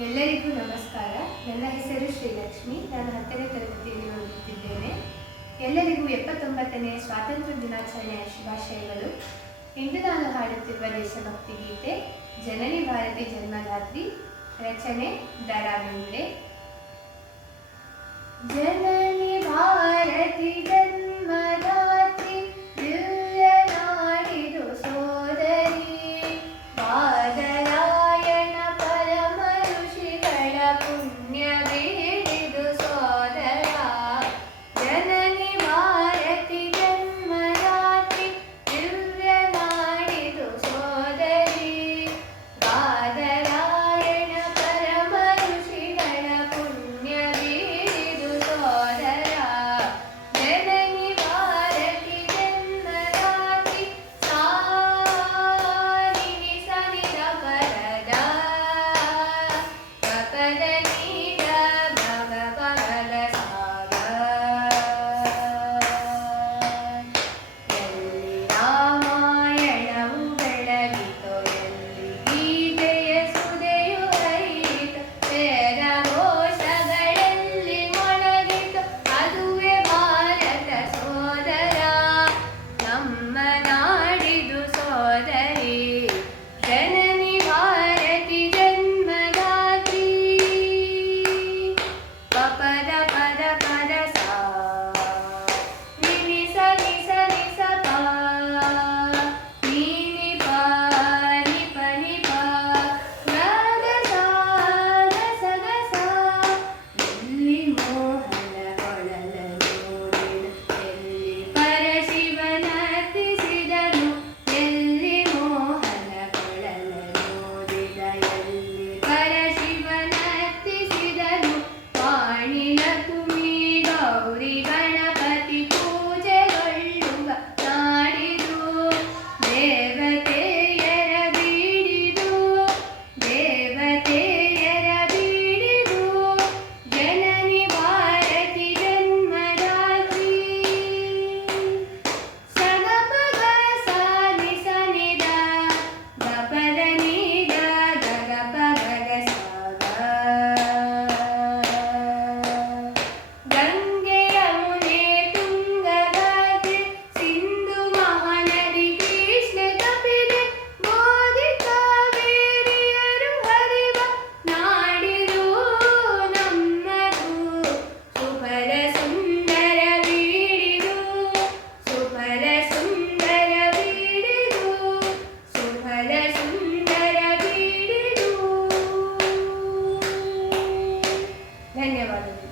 ಎಲ್ಲರಿಗೂ ನಮಸ್ಕಾರ. ನನ್ನ ಹೆಸರು ಶ್ರೀಲಕ್ಷ್ಮಿ. ನಾನು 10ನೇ ತರಗತಿಯಲ್ಲಿ ಓದುತ್ತಿದ್ದೇನೆ. ಎಲ್ಲರಿಗೂ 79ನೇ ಸ್ವಾತಂತ್ರ್ಯ ದಿನಾಚರಣೆಯ ಶುಭಾಶಯಗಳು. ಇಂದು ನಾನು ಹಾಡುತ್ತಿರುವ ದೇಶಭಕ್ತಿ ಗೀತೆ ಜನನಿ ಭಾರತಿ ಜನ್ಮದಾತ್ರಿ. ರಚನೆ ದ.ರಾ. ಬೇಂದ್ರೆ. ಜನನಿ ಭಾರತಿ ಜನ್ಮದಾತ್ರಿ, ದಿವ್ಯ ನಾಡಿದು ಸೋದರಿ, ಬಾದರಾಯಣ ಪರಮ ಋಷಿಗಳ ಪುಣ್ಯ ಬೇಡಿದು ಸೋದರ. ಜನನಿ ಭಾರತಿ ಜನ್ಮದಾತ್ರಿ, ದಿವ್ಯ ನಾಡಿದು ಸೋದರಿ, ಬಾದರಾಯಣ ಪರಮ ಋಷಿಗಳ ಪುಣ್ಯ ಬೇಡಿದು ಸೋದರ. ಜನನಿ ಭಾರತಿ ಜನ್ಮದಾತ್ರಿ, ಸಾನಿನಿ ಸನಿದ ಪರದ ಗಪದ ನೀಡ ಭಗ ಪಗಲ ಸಾಗ. ಎಲ್ಲಿ ರಾಮಾಯಣವು ಬೆಳಗಿತೋ, ಎಲ್ಲಿ ಗೀತೆಯ ಸುದೆಯು ಹರಿಯಿತೋ, ವೇದ ಘೋಷಗಳಲ್ಲಿ ಮೊಳಗಿತೋ, ಅದುವೇ ಭಾರತ ಸೋದರ, ನಮ್ಮ ನಾಡಿದು ಸೋದರಿ. ಜನನಿ ಭಾರತಿ ಜನ್ಮದಾತ್ರಿ, ಪಪದ ಪದ ಪದ ಸಾ, ನಿನಿ ಸ ನಿ ಸ ನಿ ಸ ಪ, ನೀನಿ ಪ ನಿ ಪ ನಿ ಪ, ಗ ಗ ಸಾ ಗ ಸ ಗ ಸಾ. ಎಲ್ಲಿ ಮೋಹನ ಕೊಳಲ ನೋಡಿದ, ಎಲ್ಲಿ ಪರಶಿವನರ್ತಿಸಿದನು, ಎಲ್ಲಿ ಮೋಹನ ಕೊಳಲ ನೋಡಿದ, ಎಲ್ಲಿ ಪರಶಿವನರ್ತಿಸಿದನು. ವಾಣಿ ಲಕ್ಷ್ಮಿ ಗೌರಿ ಗಣಪತಿ ಪೂಜೆಗೊಳ್ಳುವ ನಾಡಿದು, ದೇವತೆಯರ ಬೀಡಿದು, ದೇವತೆಯರ ಬೀಡಿದು. ಜನನಿ ಭಾರತಿ ಜನ್ಮದಾತ್ರಿ, ಸಗಪ ಗ ಸ ನಿ ಸ ನಿ ದ, ಗಪದ ನೀ ದ ಗಗಪ ಗಗ ಸಾಗ. ಗಂಗೆ ಯಮುನೆ ತುಂಗಭದ್ರೆ, ಸಿಂಧು ಮಹಾನದಿ ಕೃಷ್ಣ ಕಪಿಲೆ, ಗೋದಿ ಕಾವೇರಿಯರು ಹರಿವ ನಾಡಿದು ನಮ್ಮದು. ಸುಫಲ ಸುಂದರ ಬೀಡಿದು, ಸುಫಲ ಸುಂದರ ಬೀಡಿದು, ಸುಫಲ ಸುಂದರ ಬೀಡಿದು. ಧನ್ಯವಾದಗಳು.